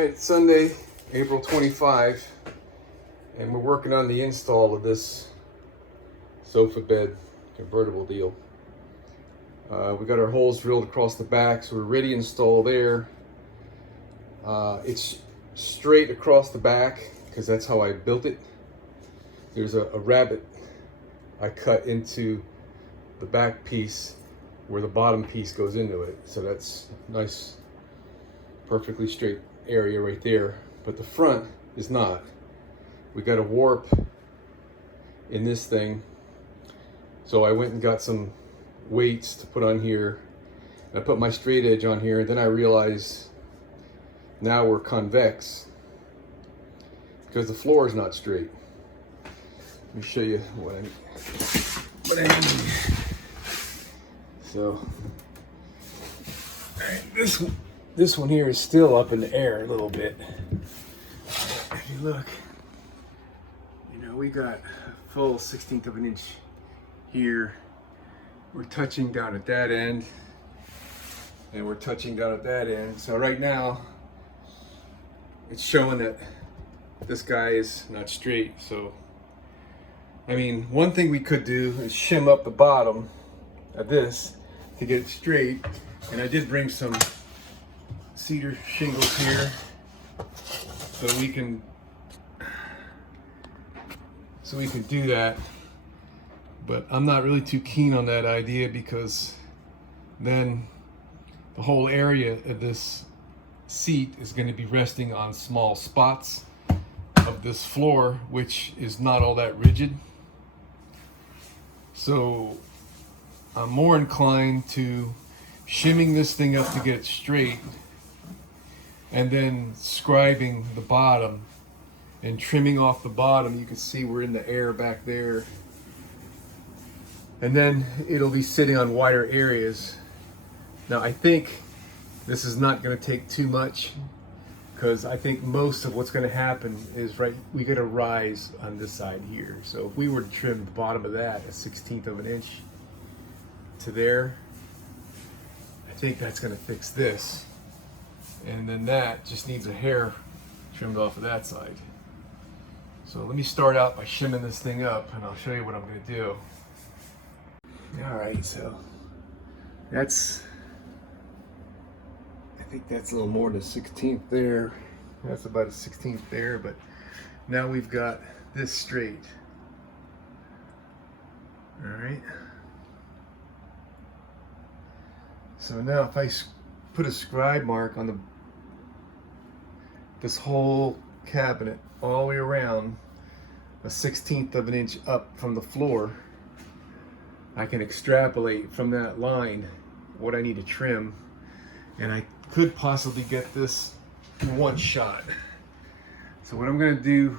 Alright, Sunday, April 25, and we're working on the install of this sofa bed convertible deal. We got our holes drilled across the back, so we're ready to install there. It's straight across the back because that's how I built it. There's a rabbet I cut into the back piece where the bottom piece goes into it, so that's nice, perfectly straight area right there, but the front is not. We got a warp in this thing, so I went and got some weights to put on here. I put my straight edge on here, and then I realized now we're convex because the floor is not straight. Let me show you what I mean. So, all right, this one here is still up in the air a little bit. If you look, you know, we got a full 1/16 of an inch here. We're touching down at that end, and we're touching down at that end. So right now, it's showing that this guy is not straight. So, I mean, one thing we could do is shim up the bottom of this to get it straight. And I did bring some cedar shingles here so we can do that. But I'm not really too keen on that idea because then the whole area of this seat is going to be resting on small spots of this floor, which is not all that rigid. So I'm more inclined to shimming this thing up to get it straight and then scribing the bottom and trimming off the bottom. You can see we're in the air back there. And then it'll be sitting on wider areas. Now I think this is not going to take too much because I think most of what's going to happen is we get a rise on this side here. So if we were to trim the bottom of that a 1/16 of an inch to there, I think that's going to fix this. And then that just needs a hair trimmed off of that side. So let me start out by shimming this thing up, and I'll show you what I'm going to do. All right, so I think that's a little more than 1/16 there. That's about a 1/16 there, but now we've got this straight. All right. So now if I put a scribe mark on this whole cabinet all the way around, a 1/16 of an inch up from the floor, I can extrapolate from that line what I need to trim, and I could possibly get this in one shot. So what I'm going to do,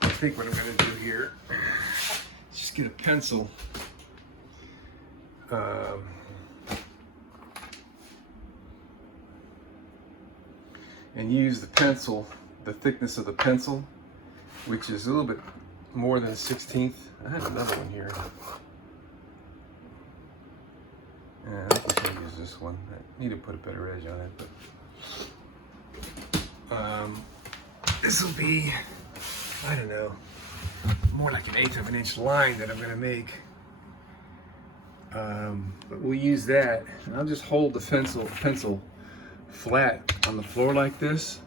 I think what I'm going to do here, is just get a pencil. And use the pencil, the thickness of the pencil, which is a little bit more than a 1/16. I have another one here. Yeah, I think we should use this one. I need to put a better edge on it, but this will be, I don't know, more like 1/8 of an inch line that I'm going to make. But we'll use that, and I'll just hold the pencil flat on the floor like this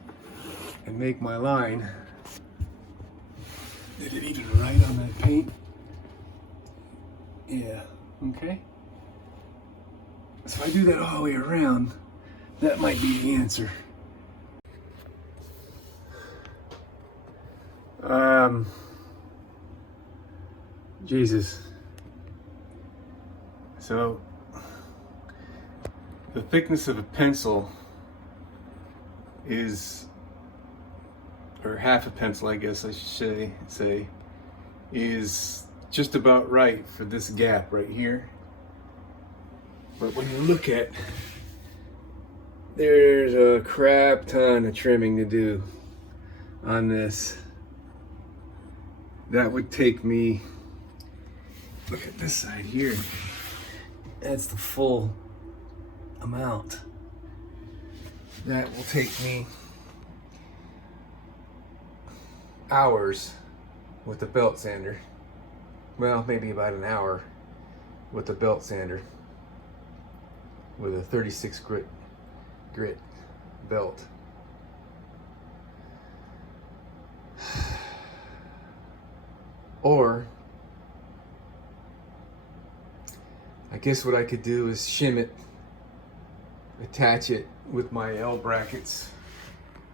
and make my line. Did it even right on that paint? Yeah, okay. So if I do that all the way around, that might be the answer. Jesus. So the thickness of a pencil is, or half a pencil, I guess I should say, is just about right for this gap right here. But when you look at, there's a crap ton of trimming to do on this. That would take me, look at this side here. That's the full amount. That will take me hours with the belt sander. Well, maybe about an hour with the belt sander with a 36 grit belt. Or I guess what I could do is shim it, attach it with my L brackets.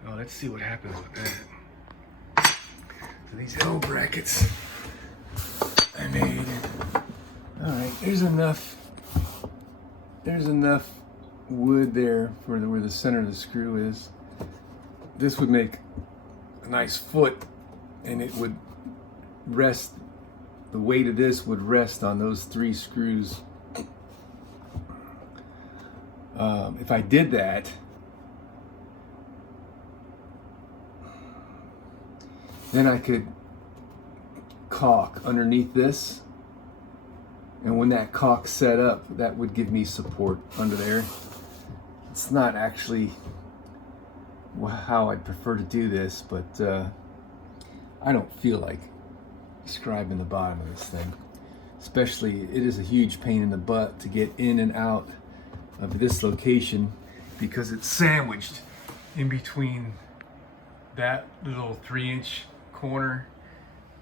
Oh, let's see what happens with that. So these L brackets I made. All right, there's enough wood there for where the center of the screw is. This would make a nice foot, and it would rest, the weight of this would rest on those 3 screws. If I did that, then I could caulk underneath this, and when that caulk's set up, that would give me support under there. It's not actually how I'd prefer to do this, but I don't feel like describing the bottom of this thing. Especially, it is a huge pain in the butt to get in and out of this location because it's sandwiched in between that little 3-inch corner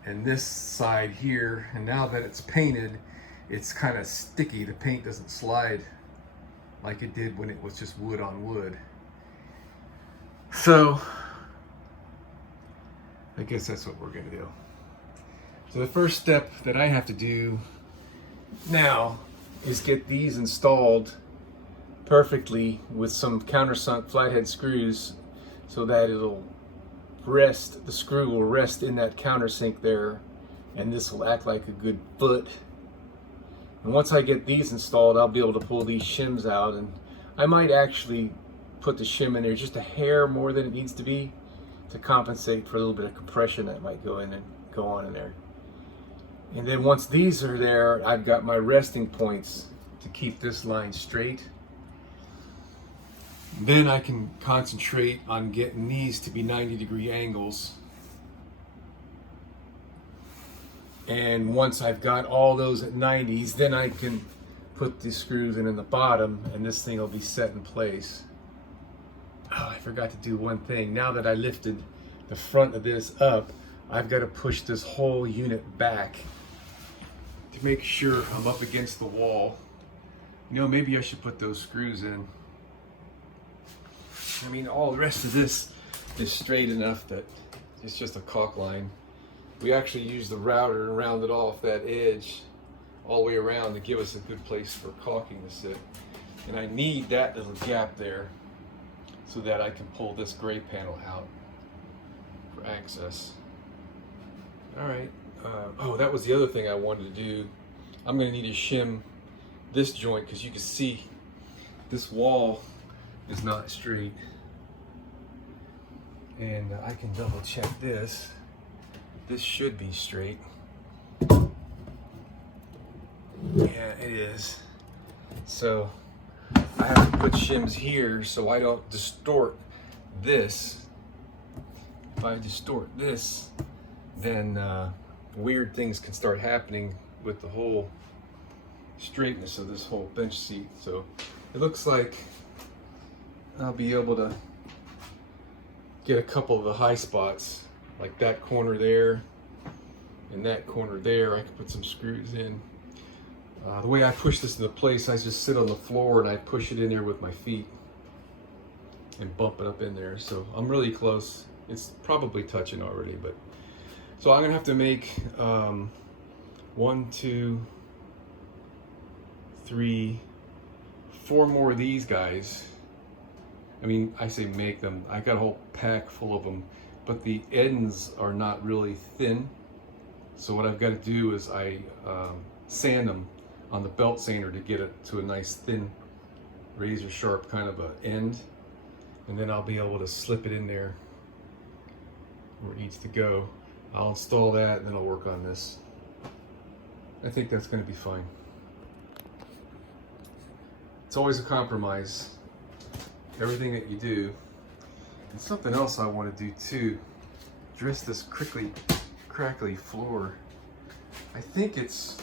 and this side here. And now that it's painted, it's kind of sticky. The paint doesn't slide like it did when it was just wood on wood. So I guess that's what we're gonna do. So the first step that I have to do now is get these installed perfectly with some countersunk flathead screws so that it'll rest, the screw will rest in that countersink there, and this will act like a good foot. And once I get these installed, I'll be able to pull these shims out, and I might actually put the shim in there just a hair more than it needs to be to compensate for a little bit of compression that might go in and go on in there. And then once these are there, I've got my resting points to keep this line straight. Then I can concentrate on getting these to be 90-degree angles. And once I've got all those at 90s, then I can put the screws in the bottom, and this thing will be set in place. Oh, I forgot to do one thing. Now that I lifted the front of this up, I've got to push this whole unit back to make sure I'm up against the wall. You know, maybe I should put those screws in. I mean, all the rest of this is straight enough that it's just a caulk line. We actually used the router and rounded off that edge all the way around to give us a good place for caulking to sit. And I need that little gap there so that I can pull this gray panel out for access. All right. Oh, that was the other thing I wanted to do. I'm going to need to shim this joint because you can see this wall is not straight. And I can double check this. This should be straight. Yeah, it is. So I have to put shims here so I don't distort this. If I distort this, then weird things can start happening with the whole straightness of this whole bench seat. So it looks like I'll be able to get a couple of the high spots, like that corner there and that corner there. I can put some screws in. The way I push this into place, I just sit on the floor and I push it in there with my feet and bump it up in there. So I'm really close. It's probably touching already, but so I'm gonna have to make 1, 2, 3, 4 more of these guys. I mean, I say make them. I got a whole pack full of them, but the ends are not really thin. So what I've got to do is I sand them on the belt sander to get it to a nice thin, razor sharp kind of a end, and then I'll be able to slip it in there where it needs to go. I'll install that and then I'll work on this. I think that's going to be fine. It's always a compromise, everything that you do. And something else I want to do too address this crackly floor. I think it's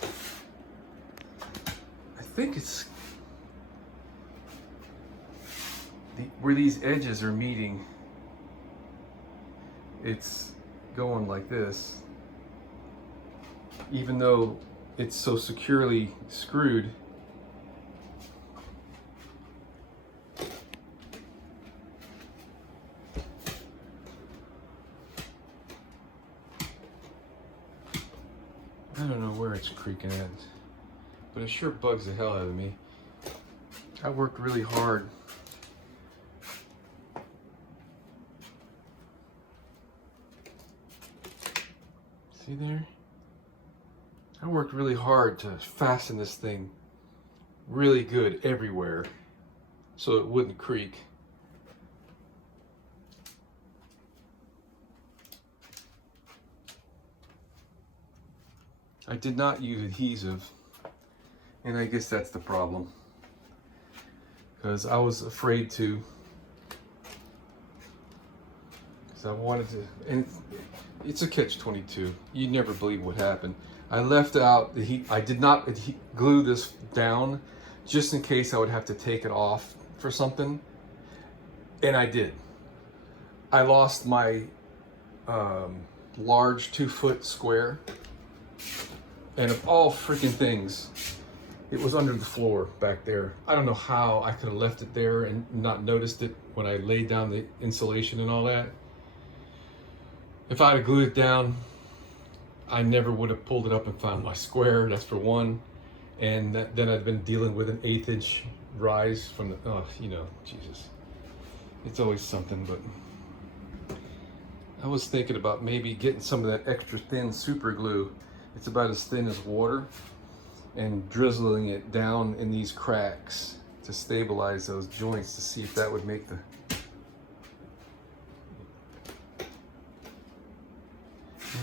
where these edges are meeting. It's going like this, even though it's so securely screwed. I don't know where it's creaking at, but it sure bugs the hell out of me. I worked really hard. See there? I worked really hard to fasten this thing really good everywhere so it wouldn't creak. I did not use adhesive, and I guess that's the problem, because I was afraid to, because I wanted to, and it's a catch-22. You'd never believe what happened. I left out the heat. I did not glue this down just in case I would have to take it off for something, and I did. I lost my large 2-foot square. And of all freaking things, it was under the floor back there. I don't know how I could have left it there and not noticed it when I laid down the insulation and all that. If I had glued it down, I never would have pulled it up and found my square, that's for one. And then I'd been dealing with an 1/8 inch rise from the, oh, you know, Jesus. It's always something, but I was thinking about maybe getting some of that extra thin super glue. It's about as thin as water, and drizzling it down in these cracks to stabilize those joints to see if that would make the...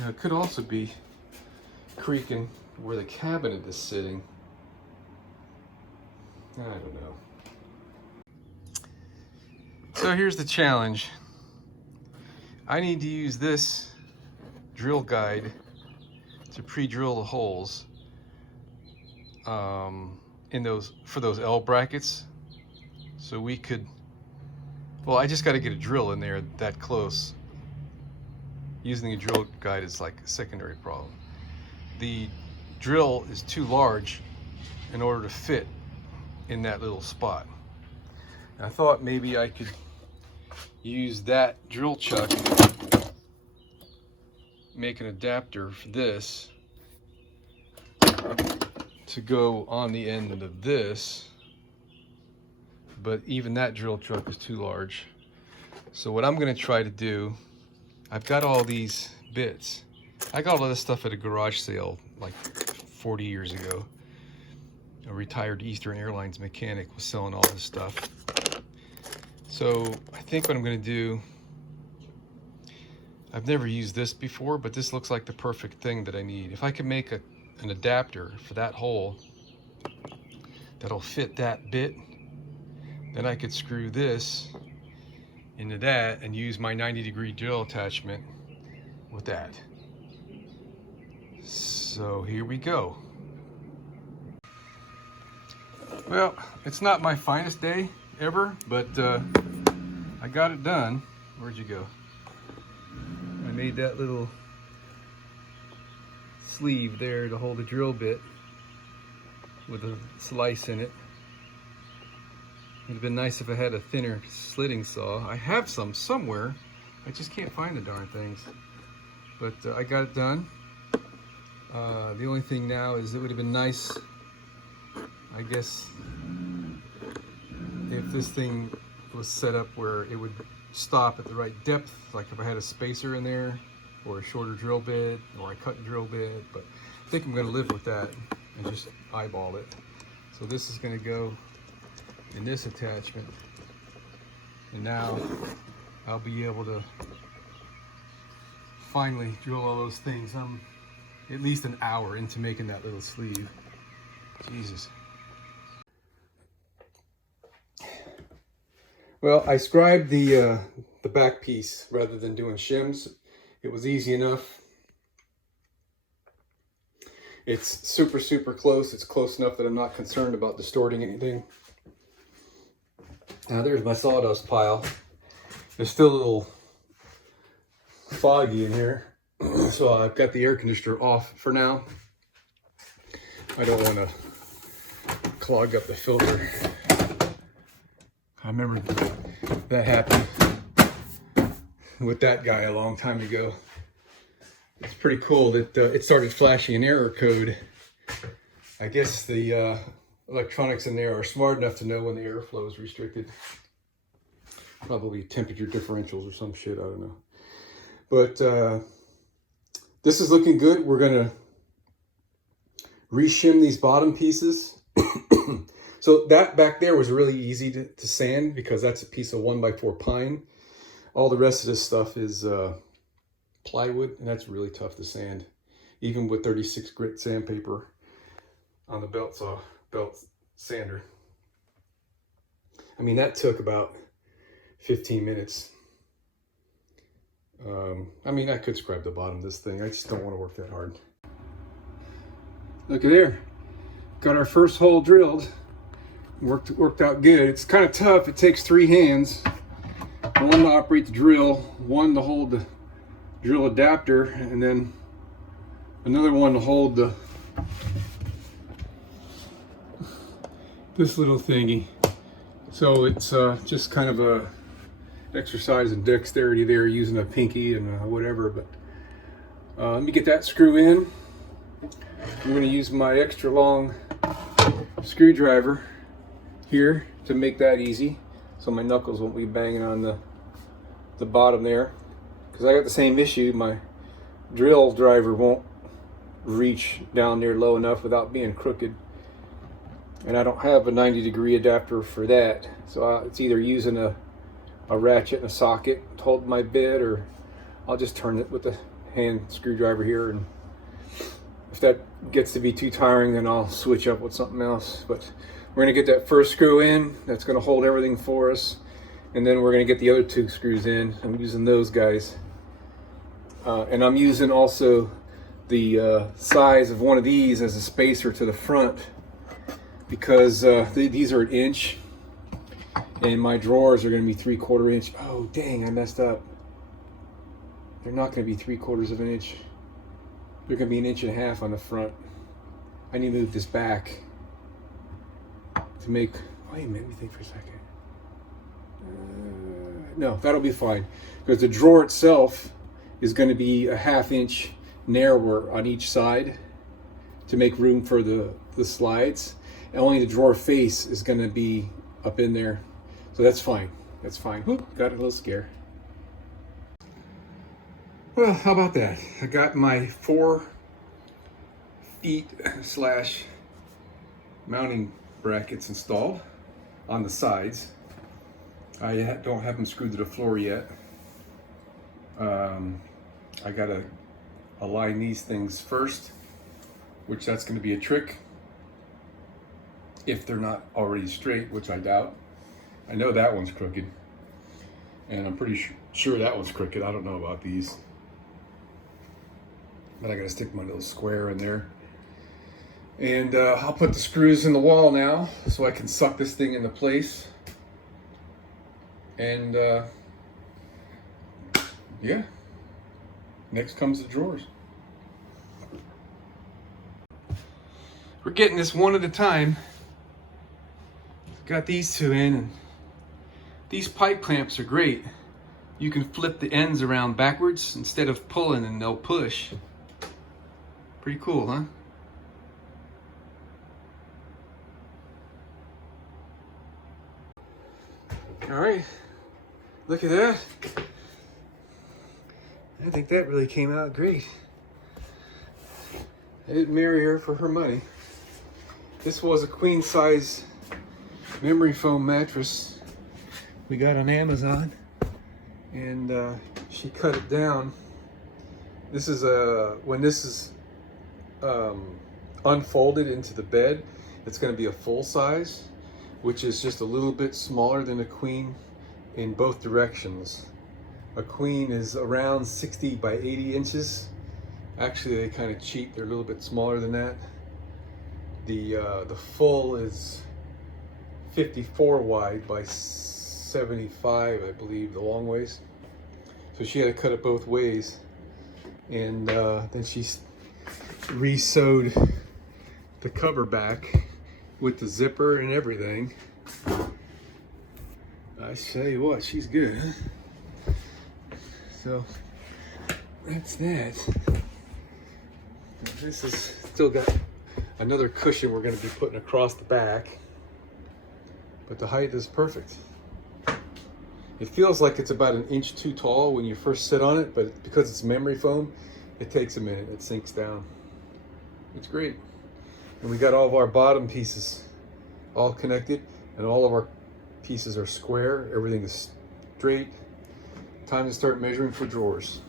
Yeah, it could also be creaking where the cabinet is sitting. I don't know. So here's the challenge. I need to use this drill guide to pre-drill the holes in those, for those L brackets, so we could, well, I just got to get a drill in there that close. Using a drill guide is like a secondary problem. The drill is too large in order to fit in that little spot. And I thought maybe I could use that drill chuck, make an adapter for this to go on the end of this, but even that drill chuck is too large. So what I'm going to try to do, I've got all these bits. I got all this stuff at a garage sale like 40 years ago. A retired Eastern Airlines mechanic was selling all this stuff. So I think what I'm going to do, I've never used this before, but this looks like the perfect thing that I need. If I can make an adapter for that hole that'll fit that bit, then I could screw this into that and use my 90-degree drill attachment with that. So here we go. Well, it's not my finest day ever, but I got it done. Where'd you go? I made that little sleeve there to hold the drill bit with a slice in it. It'd have been nice if I had a thinner slitting saw. I have some somewhere. I just can't find the darn things. But I got it done. The only thing now is it would have been nice, I guess, if this thing was set up where it would stop at the right depth, like if I had a spacer in there, or a shorter drill bit, or a cut drill bit, but I think I'm going to live with that and just eyeball it. So this is going to go in this attachment, and now I'll be able to finally drill all those things. I'm at least an hour into making that little sleeve. Jesus. Well, I scribed the back piece rather than doing shims, It was easy enough. It's super, super close. It's close enough that I'm not concerned about distorting anything. Now there's my sawdust pile. It's still a little foggy in here. So I've got the air conditioner off for now. I don't want to clog up the filter. I remember that happened with that guy a long time ago. It's pretty cool that it started flashing an error code. I guess the electronics in there are smart enough to know when the airflow is restricted. Probably temperature differentials or some shit, I don't know. But this is looking good. We're gonna reshim these bottom pieces. So that back there was really easy to sand because that's a piece of 1x4 pine. All the rest of this stuff is plywood, and that's really tough to sand, even with 36 grit sandpaper on the belt sander. I mean, that took about 15 minutes. I mean, I could scrub the bottom of this thing. I just don't want to work that hard. Look at there. Got our first hole drilled. Worked out good. It's kind of tough. It takes 3 hands. One to operate the drill, one to hold the drill adapter, and then another one to hold this little thingy. So it's just kind of a exercise in dexterity there, using a pinky and whatever. But let me get that screw in. I'm going to use my extra long screwdriver here to make that easy, so my knuckles won't be banging on the bottom there, because I got the same issue. My drill driver won't reach down there low enough without being crooked, and I don't have a 90-degree adapter for that, so it's either using a ratchet and a socket to hold my bit, or I'll just turn it with the hand screwdriver here, and if that gets to be too tiring, then I'll switch up with something else. But we're going to get that first screw in. That's going to hold everything for us. And then we're going to get the other 2 screws in. I'm using those guys. And I'm using also the size of one of these as a spacer to the front, because these are 1 inch. And my drawers are going to be 3/4 inch. Oh, dang, I messed up. They're not going to be 3/4 of an inch. They're going to be 1.5 inches on the front. I need to move this back to make, wait a minute, let me think for a second. No, that'll be fine, because the drawer itself is going to be a 1/2 inch narrower on each side to make room for the slides. And only the drawer face is going to be up in there. So that's fine. That's fine. Whoop, got a little scare. Well, how about that? I got my 4 feet / mounting brackets installed on the sides. I don't have them screwed to the floor yet. I gotta align these things first, which that's going to be a trick if they're not already straight, which I doubt. I know that one's crooked, and I'm pretty sure that one's crooked. I don't know about these, but I gotta stick my little square in there. And I'll put the screws in the wall now so I can suck this thing into place. And yeah, next comes the drawers. We're getting this one at a time. Got these 2 in, and these pipe clamps are great. You can flip the ends around backwards instead of pulling, and they'll push. Pretty cool, huh? All right, look at that. I think that really came out great. I didn't marry her for her money. This was a queen size memory foam mattress we got on Amazon, and she cut it down. This is when this is unfolded into the bed, it's going to be a full size, which is just a little bit smaller than a queen in both directions. A queen is around 60 by 80 inches. Actually, they kind of cheat. They're a little bit smaller than that. The full is 54 wide by 75, I believe, the long ways. So she had to cut it both ways. And then she re-sewed the cover back with the zipper and everything. I tell you what, she's good, huh? So that's that. This is still got another cushion we're going to be putting across the back, but the height is perfect. It feels like it's about 1 inch too tall when you first sit on it, but because it's memory foam, it takes a minute. It sinks down. It's great. And we got all of our bottom pieces all connected, and all of our pieces are square. Everything is straight. Time to start measuring for drawers.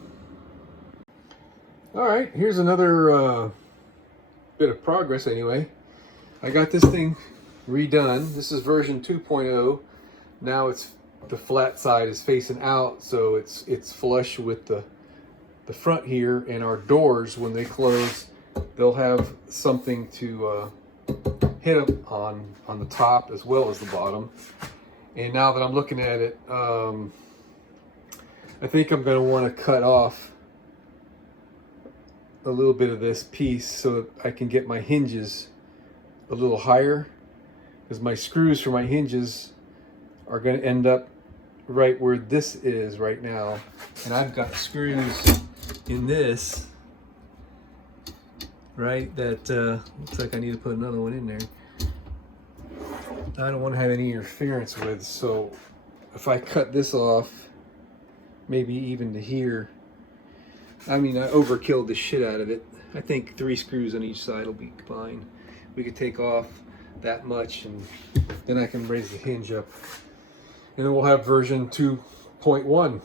All right, here's another bit of progress anyway. I got this thing redone. This is version 2.0. Now it's the flat side is facing out, so it's flush with the front here, and our doors, when they close, they'll have something to hit them on the top as well as the bottom. And now that I'm looking at it, I think I'm going to want to cut off a little bit of this piece so that I can get my hinges a little higher, because my screws for my hinges are going to end up right where this is right now, and I've got screws in this right that looks like I need to put another one in there. I don't want to have any interference with, so if I cut this off maybe even to here, I mean, I overkilled the shit out of it. I think 3 screws on each side will be fine. We could take off that much, and then I can raise the hinge up. And then we'll have version 2.1.